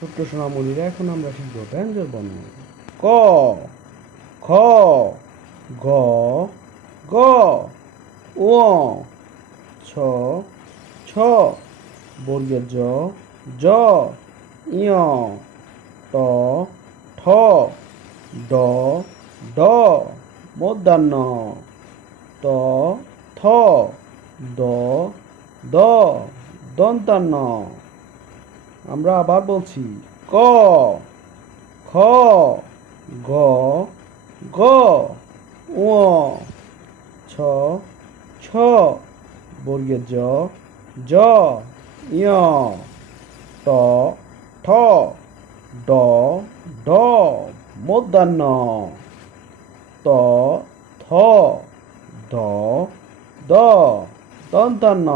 ছোট্ট সোনামণিরা, এখন আমরা শিখব ব্যঞ্জন বর্ণ। ক, খ, গ, গ, ঙ, ছ, ছ, বর্গের জ, জ, ঞ, ট, ঠ, ড, ঢ, মূর্ধন্য, ত, থ, দ, দ, দন্তান্ন। আমরা আবার বলছি, ক, খ, গ, গ, ঙ, ছ, ছ, বর্গের জ, জ, ঞ, ট, ঠ, ড, ঢ, মূর্ধন্য, ত, থ, দ, দ, দন্তান্ন।